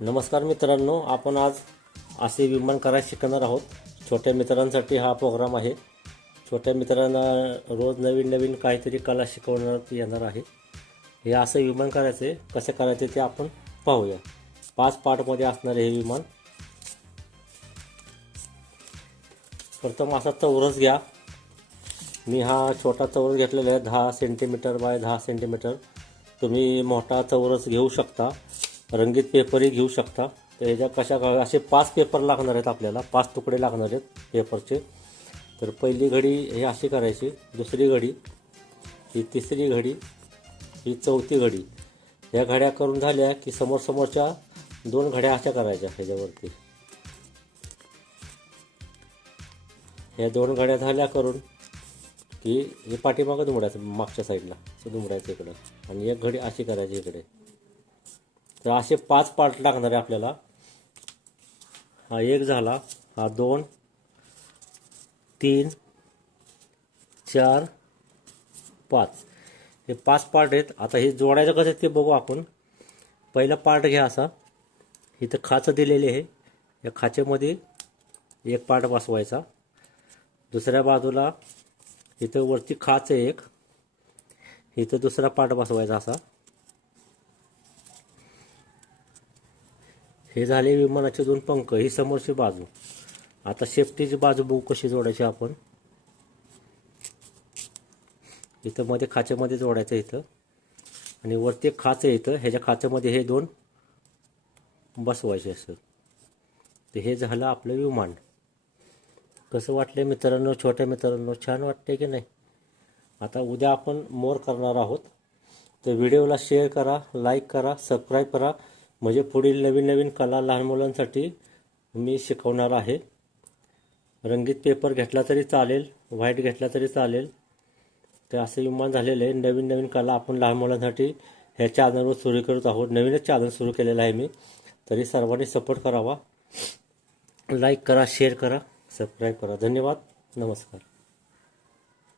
नमस्कार मित्रांनो, आपण आज असे विमान करायला शिकणार आहोत। छोट्या मित्रांसाठी हा प्रोग्राम आहे। छोट्या मित्रांना रोज नवीन नवीन काहीतरी कला शिकवण्यात येणार आहे। हे असं विमान करायचे, कसे करायचे ते आपण पाहूया। 5 पार्टमध्ये असणार हे विमान। प्रथम असा चौरस घ्या। मी हा छोटा चौरस घेतलेला आहे 10 सेंटीमीटर बाय 10 सेंटीमीटर। तुम्ही मोठा चौरस घेऊ शकता, रंगीत पेपरही घेऊ शकता। तर ह्याच्या कशा असे 5 पेपर लागणार आहेत, आपल्याला 5 तुकडे लागणार आहेत पेपरचे। तर पहिली घडी हे अशी करायची, दुसरी घडी ही, तिसरी घडी ही, चौथी घडी। या घड्या करून झाल्या की समोरच्या 2 घड्या अशा करायच्या ह्याच्यावरती। या 2 घड्या झाल्या करून की हे पाठीमागं दुमडायचं, मागच्या साईडला असं दुमडायचं इकडं, आणि एक घडी अशी करायची इकडे। तर असे 5 पार्ट लागणार आहे आपल्याला। हा एक झाला, हा 2, 3, 4, 5 हे 5 पार्ट आहेत। आता हे जोडायचं कसं ते बघू आपण। पहिला पार्ट घ्या असा, इथं खाचं दिलेले आहे, या खाचेमध्ये एक पार्ट बसवायचा। दुसऱ्या बाजूला इथं वरती खाच आहे एक, इथं दुसरा पार्ट बसवायचा असा। हे झाले विमानाचे 2 पंख, ही समोरची बाजू। आता शेपटीची बाजू बघू कशी जोडायची आपण। इथं मध्ये खाचेमध्ये जोडायचं इथं, आणि वरती एक खाच आहे इथं, ह्याच्या खाचेमध्ये हे 2 बसवायचे असं। तर हे झालं आपलं विमान। कसं वाटलं मित्रांनो, छोट्या मित्रांनो, छान वाटते की नाही? आता उद्या आपण मोर करणार आहोत। तर व्हिडिओला शेअर करा, लाईक करा, सबस्क्राईब करा, म्हणजे पुढील नवीन नवीन कला लहान मुलांसाठी मी शिकवणार आहे। रंगीत पेपर घेतला तरी चालेल, व्हाईट घेतला तरी चालेल। तर असे विमान झालेले नवीन नवीन कला आपण लहान मुलांसाठी ह्या चॅनलवर सुरू करत आहोत। नवीनच चॅनल सुरू केलेला आहे मी, तरी सर्वांनी सपोर्ट करावा। लाईक करा, शेअर करा, सबस्क्राईब करा। धन्यवाद, नमस्कार।